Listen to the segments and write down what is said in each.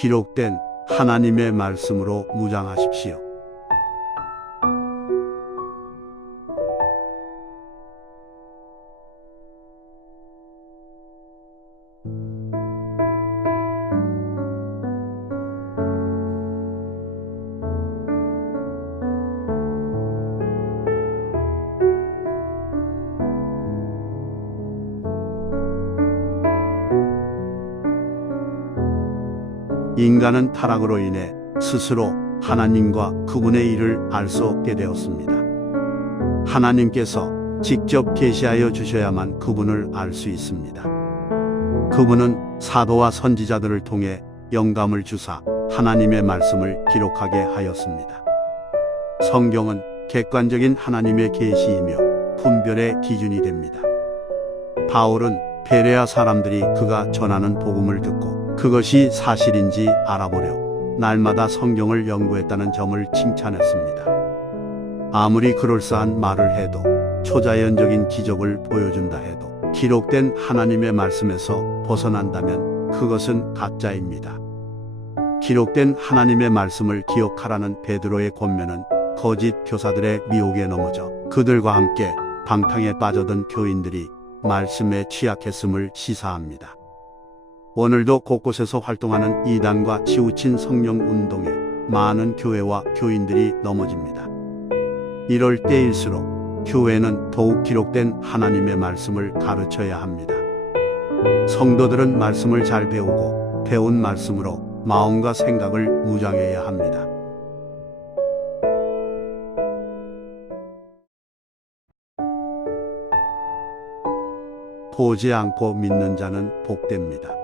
기록된 하나님의 말씀으로 무장하십시오. 인간은 타락으로 인해 스스로 하나님과 그분의 일을 알 수 없게 되었습니다. 하나님께서 직접 계시하여 주셔야만 그분을 알 수 있습니다. 그분은 사도와 선지자들을 통해 영감을 주사 하나님의 말씀을 기록하게 하였습니다. 성경은 객관적인 하나님의 계시이며 분별의 기준이 됩니다. 바울은 베레아 사람들이 그가 전하는 복음을 듣고 그것이 사실인지 알아보려 날마다 성경을 연구했다는 점을 칭찬했습니다. 아무리 그럴싸한 말을 해도, 초자연적인 기적을 보여준다 해도 기록된 하나님의 말씀에서 벗어난다면 그것은 가짜입니다. 기록된 하나님의 말씀을 기억하라는 베드로의 권면은 거짓 교사들의 미혹에 넘어져 그들과 함께 방탕에 빠져든 교인들이 말씀에 취약했음을 시사합니다. 오늘도 곳곳에서 활동하는 이단과 치우친 성령 운동에 많은 교회와 교인들이 넘어집니다. 이럴 때일수록 교회는 더욱 기록된 하나님의 말씀을 가르쳐야 합니다. 성도들은 말씀을 잘 배우고 배운 말씀으로 마음과 생각을 무장해야 합니다. 보지 않고 믿는 자는 복됩니다.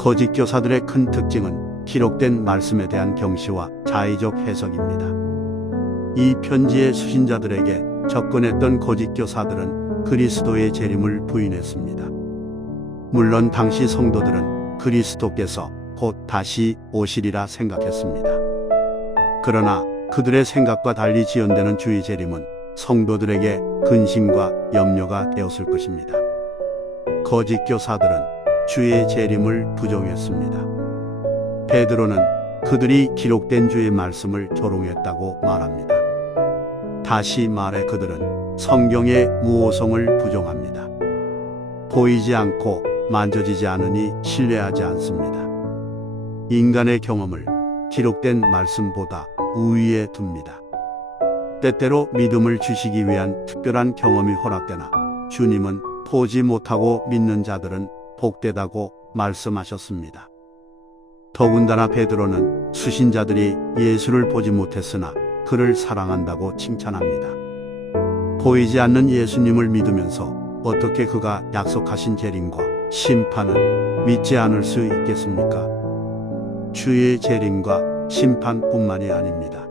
거짓 교사들의 큰 특징은 기록된 말씀에 대한 경시와 자의적 해석입니다. 이 편지의 수신자들에게 접근했던 거짓 교사들은 그리스도의 재림을 부인했습니다. 물론 당시 성도들은 그리스도께서 곧 다시 오시리라 생각했습니다. 그러나 그들의 생각과 달리 지연되는 주의 재림은 성도들에게 근심과 염려가 되었을 것입니다. 거짓 교사들은 주의 재림을 부정했습니다. 베드로는 그들이 기록된 주의 말씀을 조롱했다고 말합니다. 다시 말해 그들은 성경의 무오성을 부정합니다. 보이지 않고 만져지지 않으니 신뢰하지 않습니다. 인간의 경험을 기록된 말씀보다 우위에 둡니다. 때때로 믿음을 주시기 위한 특별한 경험이 허락되나 주님은 보지 못하고 믿는 자들은 복되다고 말씀하셨습니다. 더군다나 베드로는 수신자들이 예수를 보지 못했으나 그를 사랑한다고 칭찬합니다. 보이지 않는 예수님을 믿으면서 어떻게 그가 약속하신 재림과 심판을 믿지 않을 수 있겠습니까? 주의 재림과 심판뿐만이 아닙니다.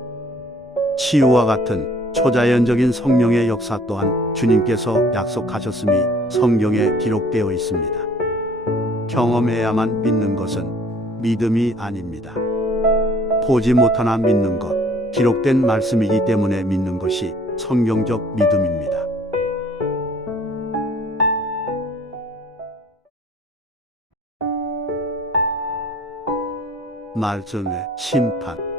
치유와 같은 초자연적인 성령의 역사 또한 주님께서 약속하셨음이 성경에 기록되어 있습니다. 경험해야만 믿는 것은 믿음이 아닙니다. 보지 못하나 믿는 것, 기록된 말씀이기 때문에 믿는 것이 성경적 믿음입니다. 말씀의 심판.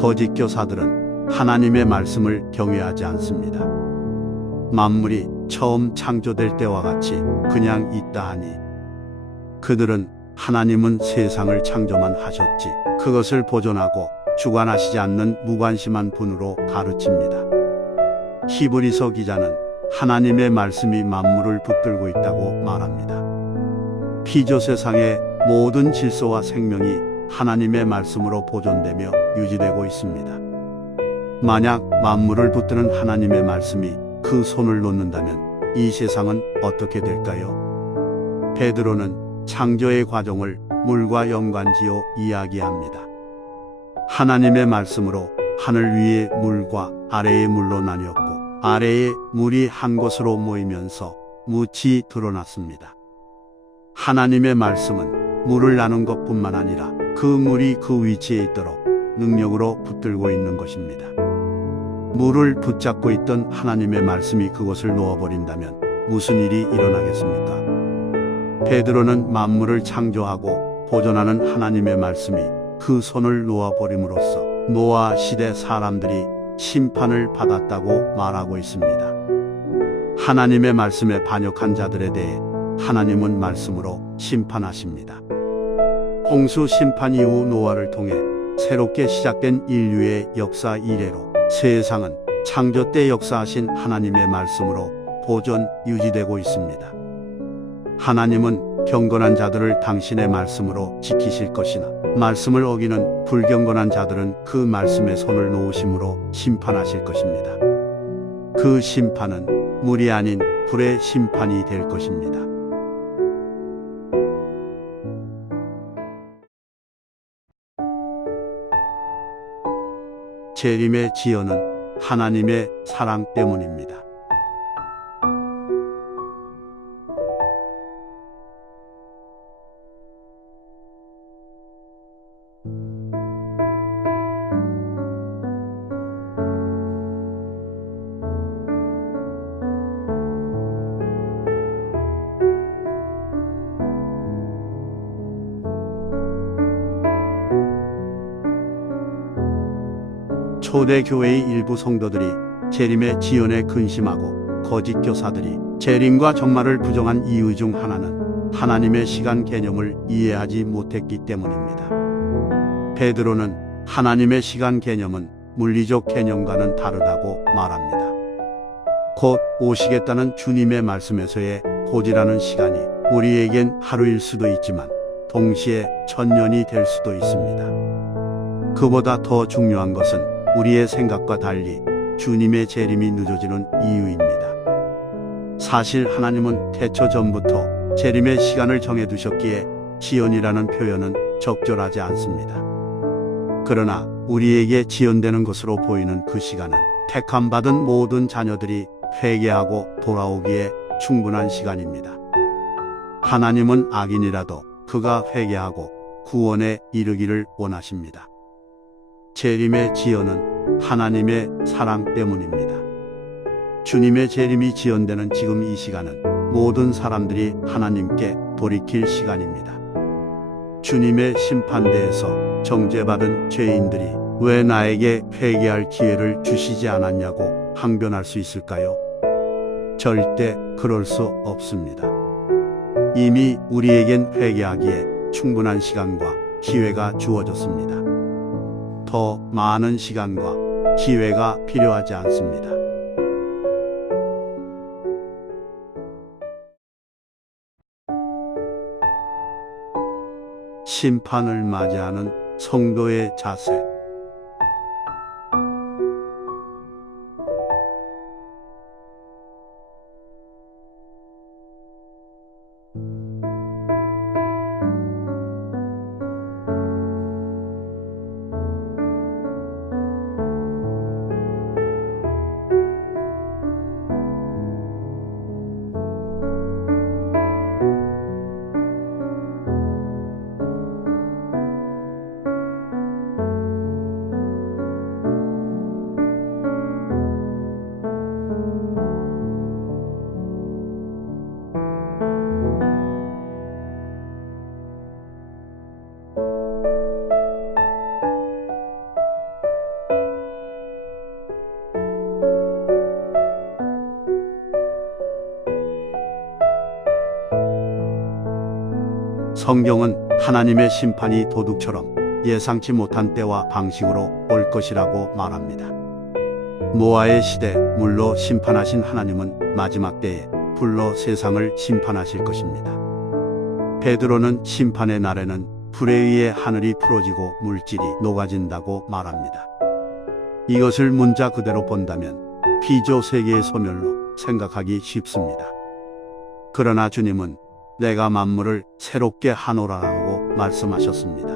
거짓 교사들은 하나님의 말씀을 경외하지 않습니다. 만물이 처음 창조될 때와 같이 그냥 있다 하니 그들은 하나님은 세상을 창조만 하셨지 그것을 보존하고 주관하시지 않는 무관심한 분으로 가르칩니다. 히브리서 기자는 하나님의 말씀이 만물을 붙들고 있다고 말합니다. 피조 세상의 모든 질서와 생명이 하나님의 말씀으로 보존되며 유지되고 있습니다. 만약 만물을 붙드는 하나님의 말씀이 그 손을 놓는다면 이 세상은 어떻게 될까요? 베드로는 창조의 과정을 물과 연관지어 이야기합니다. 하나님의 말씀으로 하늘 위의 물과 아래의 물로 나뉘었고 아래의 물이 한 곳으로 모이면서 묻이 드러났습니다. 하나님의 말씀은 물을 나눈 것뿐만 아니라 그 물이 그 위치에 있도록 능력으로 붙들고 있는 것입니다. 물을 붙잡고 있던 하나님의 말씀이 그것을 놓아버린다면 무슨 일이 일어나겠습니까? 베드로는 만물을 창조하고 보존하는 하나님의 말씀이 그 손을 놓아버림으로써 노아 시대 사람들이 심판을 받았다고 말하고 있습니다. 하나님의 말씀에 반역한 자들에 대해 하나님은 말씀으로 심판하십니다. 홍수 심판 이후 노아를 통해 새롭게 시작된 인류의 역사 이래로 세상은 창조 때 역사하신 하나님의 말씀으로 보존 유지되고 있습니다. 하나님은 경건한 자들을 당신의 말씀으로 지키실 것이나 말씀을 어기는 불경건한 자들은 그 말씀에 손을 놓으심으로 심판하실 것입니다. 그 심판은 물이 아닌 불의 심판이 될 것입니다. 재림의 지연은 하나님의 사랑 때문입니다. 초대교회의 일부 성도들이 재림의 지연에 근심하고 거짓 교사들이 재림과 종말을 부정한 이유 중 하나는 하나님의 시간 개념을 이해하지 못했기 때문입니다. 베드로는 하나님의 시간 개념은 물리적 개념과는 다르다고 말합니다. 곧 오시겠다는 주님의 말씀에서의 곧이라는 시간이 우리에겐 하루일 수도 있지만 동시에 천년이 될 수도 있습니다. 그보다 더 중요한 것은 우리의 생각과 달리 주님의 재림이 늦어지는 이유입니다. 사실 하나님은 태초 전부터 재림의 시간을 정해두셨기에 지연이라는 표현은 적절하지 않습니다. 그러나 우리에게 지연되는 것으로 보이는 그 시간은 택함받은 모든 자녀들이 회개하고 돌아오기에 충분한 시간입니다. 하나님은 악인이라도 그가 회개하고 구원에 이르기를 원하십니다. 재림의 지연은 하나님의 사랑 때문입니다. 주님의 재림이 지연되는 지금 이 시간은 모든 사람들이 하나님께 돌이킬 시간입니다. 주님의 심판대에서 정죄받은 죄인들이 왜 나에게 회개할 기회를 주시지 않았냐고 항변할 수 있을까요? 절대 그럴 수 없습니다. 이미 우리에겐 회개하기에 충분한 시간과 기회가 주어졌습니다. 더 많은 시간과 기회가 필요하지 않습니다. 심판을 맞이하는 성도의 자세. 성경은 하나님의 심판이 도둑처럼 예상치 못한 때와 방식으로 올 것이라고 말합니다. 노아의 시대 물로 심판하신 하나님은 마지막 때에 불로 세상을 심판하실 것입니다. 베드로는 심판의 날에는 불에 의해 하늘이 풀어지고 물질이 녹아진다고 말합니다. 이것을 문자 그대로 본다면 피조 세계의 소멸로 생각하기 쉽습니다. 그러나 주님은 내가 만물을 새롭게 하노라라고 말씀하셨습니다.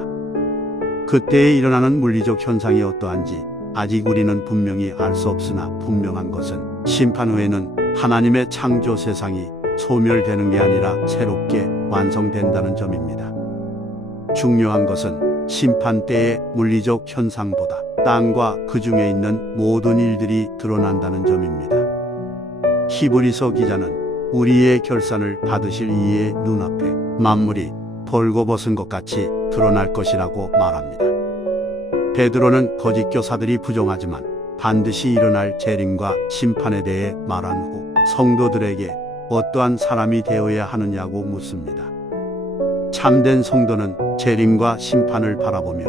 그때에 일어나는 물리적 현상이 어떠한지 아직 우리는 분명히 알 수 없으나 분명한 것은 심판 후에는 하나님의 창조 세상이 소멸되는 게 아니라 새롭게 완성된다는 점입니다. 중요한 것은 심판 때의 물리적 현상보다 땅과 그 중에 있는 모든 일들이 드러난다는 점입니다. 히브리서 기자는 우리의 결산을 받으실 이의 눈앞에 만물이 벌거벗은 것 같이 드러날 것이라고 말합니다. 베드로는 거짓 교사들이 부정하지만 반드시 일어날 재림과 심판에 대해 말한 후 성도들에게 어떠한 사람이 되어야 하느냐고 묻습니다. 참된 성도는 재림과 심판을 바라보며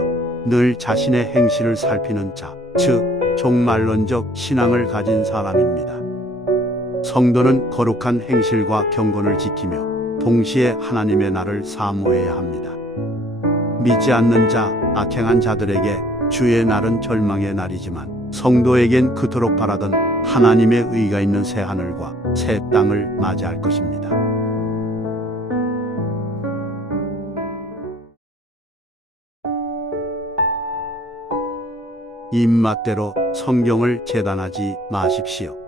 늘 자신의 행실을 살피는 자, 즉 종말론적 신앙을 가진 사람입니다. 성도는 거룩한 행실과 경건을 지키며 동시에 하나님의 날을 사모해야 합니다. 믿지 않는 자, 악행한 자들에게 주의 날은 절망의 날이지만 성도에겐 그토록 바라던 하나님의 의가 있는 새 하늘과 새 땅을 맞이할 것입니다. 입맛대로 성경을 재단하지 마십시오.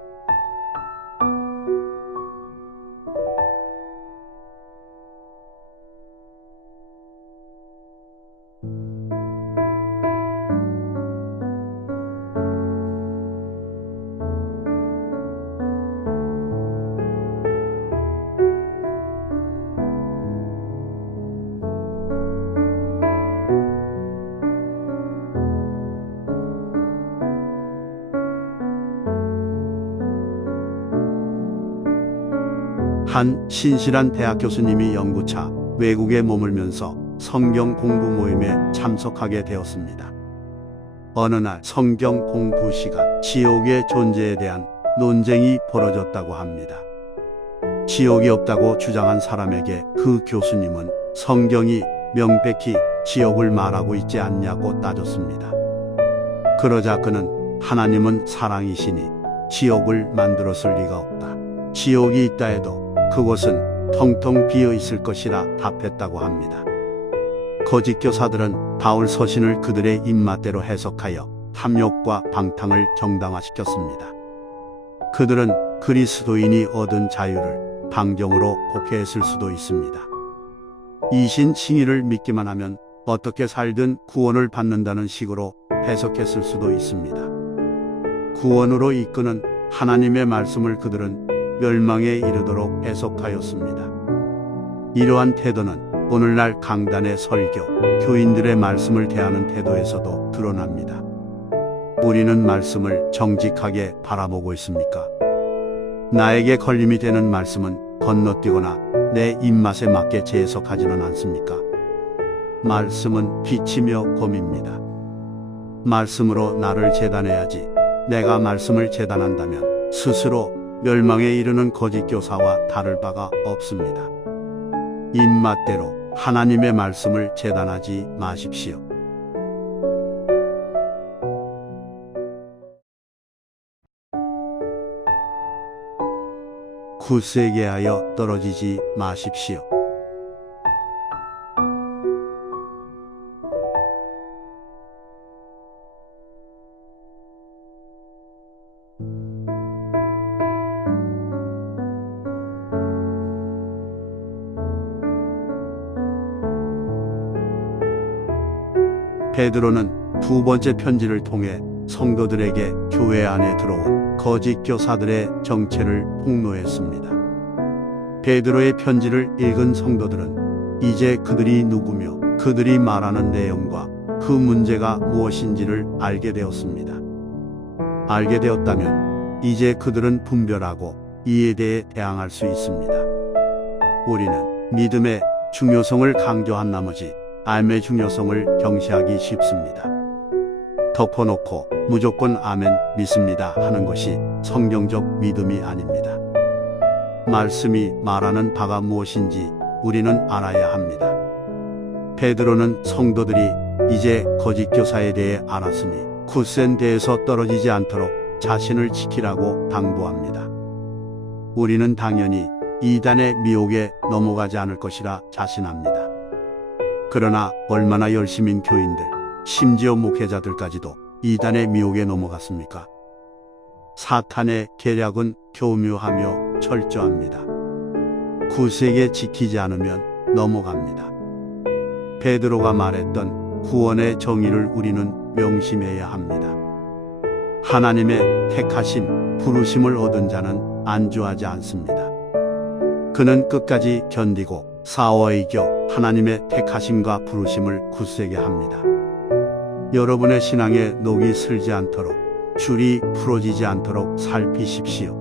한 신실한 대학 교수님이 연구차 외국에 머물면서 성경 공부 모임에 참석하게 되었습니다. 어느 날 성경 공부 시간, 지옥의 존재에 대한 논쟁이 벌어졌다고 합니다. 지옥이 없다고 주장한 사람에게 그 교수님은 성경이 명백히 지옥을 말하고 있지 않냐고 따졌습니다. 그러자 그는 하나님은 사랑이시니 지옥을 만들었을 리가 없다. 지옥이 있다 해도 그곳은 텅텅 비어 있을 것이라 답했다고 합니다. 거짓 교사들은 바울 서신을 그들의 입맛대로 해석하여 탐욕과 방탕을 정당화시켰습니다. 그들은 그리스도인이 얻은 자유를 방정으로 복해했을 수도 있습니다. 이신 칭의를 믿기만 하면 어떻게 살든 구원을 받는다는 식으로 해석했을 수도 있습니다. 구원으로 이끄는 하나님의 말씀을 그들은 멸망에 이르도록 해석하였습니다. 이러한 태도는 오늘날 강단의 설교, 교인들의 말씀을 대하는 태도에서도 드러납니다. 우리는 말씀을 정직하게 바라보고 있습니까? 나에게 걸림이 되는 말씀은 건너뛰거나 내 입맛에 맞게 재해석하지는 않습니까? 말씀은 빛이며 검입니다. 말씀으로 나를 재단해야지 내가 말씀을 재단한다면 스스로 멸망에 이르는 거짓 교사와 다를 바가 없습니다. 입맛대로 하나님의 말씀을 재단하지 마십시오. 굳세게 하여 떨어지지 마십시오. 베드로는 두 번째 편지를 통해 성도들에게 교회 안에 들어온 거짓 교사들의 정체를 폭로했습니다. 베드로의 편지를 읽은 성도들은 이제 그들이 누구며 그들이 말하는 내용과 그 문제가 무엇인지를 알게 되었습니다. 알게 되었다면 이제 그들은 분별하고 이에 대해 대항할 수 있습니다. 우리는 믿음의 중요성을 강조한 나머지 암의 중요성을 경시하기 쉽습니다. 덮어놓고 무조건 아멘 믿습니다 하는 것이 성경적 믿음이 아닙니다. 말씀이 말하는 바가 무엇인지 우리는 알아야 합니다. 베드로는 성도들이 이제 거짓 교사에 대해 알았으니 굳센 데에서 떨어지지 않도록 자신을 지키라고 당부합니다. 우리는 당연히 이단의 미혹에 넘어가지 않을 것이라 자신합니다. 그러나 얼마나 열심인 교인들, 심지어 목회자들까지도 이단의 미혹에 넘어갔습니까? 사탄의 계략은 교묘하며 철저합니다. 굳세게 지키지 않으면 넘어갑니다. 베드로가 말했던 구원의 정의를 우리는 명심해야 합니다. 하나님의 택하심, 부르심을 얻은 자는 안주하지 않습니다. 그는 끝까지 견디고 싸워 이겨 하나님의 택하심과 부르심을 굳세게 합니다. 여러분의 신앙에 녹이 슬지 않도록, 줄이 풀어지지 않도록 살피십시오.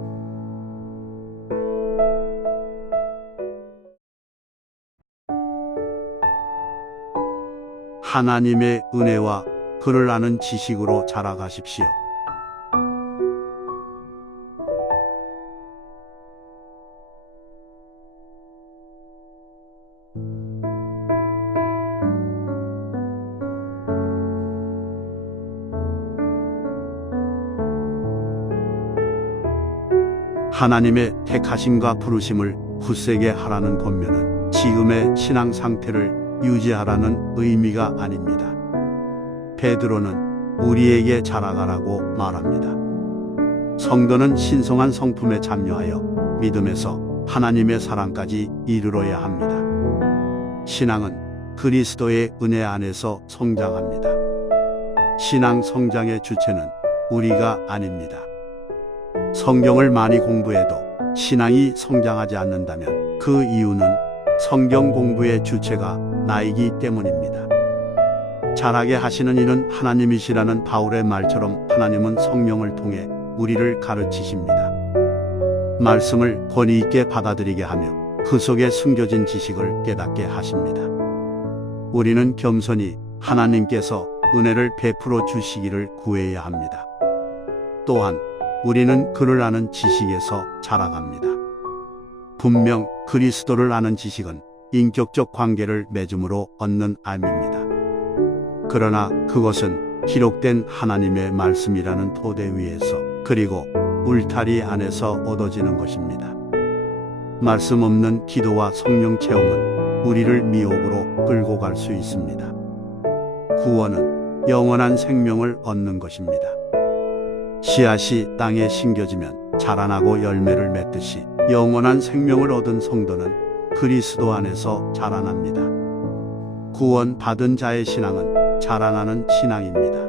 하나님의 은혜와 그를 아는 지식으로 자라가십시오. 하나님의 택하심과 부르심을 굳세게 하라는 권면은 지금의 신앙 상태를 유지하라는 의미가 아닙니다. 베드로는 우리에게 자라가라고 말합니다. 성도는 신성한 성품에 참여하여 믿음에서 하나님의 사랑까지 이르러야 합니다. 신앙은 그리스도의 은혜 안에서 성장합니다. 신앙 성장의 주체는 우리가 아닙니다. 성경을 많이 공부해도 신앙이 성장하지 않는다면 그 이유는 성경 공부의 주체가 나이기 때문입니다. 자라게 하시는 이는 하나님이시라는 바울의 말처럼 하나님은 성령을 통해 우리를 가르치십니다. 말씀을 권위 있게 받아들이게 하며 그 속에 숨겨진 지식을 깨닫게 하십니다. 우리는 겸손히 하나님께서 은혜를 베풀어 주시기를 구해야 합니다. 또한 우리는 그를 아는 지식에서 자라갑니다. 분명 그리스도를 아는 지식은 인격적 관계를 맺음으로 얻는 암입니다. 그러나 그것은 기록된 하나님의 말씀이라는 토대 위에서 그리고 울타리 안에서 얻어지는 것입니다. 말씀 없는 기도와 성령 체험은 우리를 미혹으로 끌고 갈 수 있습니다. 구원은 영원한 생명을 얻는 것입니다. 씨앗이 땅에 심겨지면 자라나고 열매를 맺듯이 영원한 생명을 얻은 성도는 그리스도 안에서 자라납니다. 구원 받은 자의 신앙은 자라나는 신앙입니다.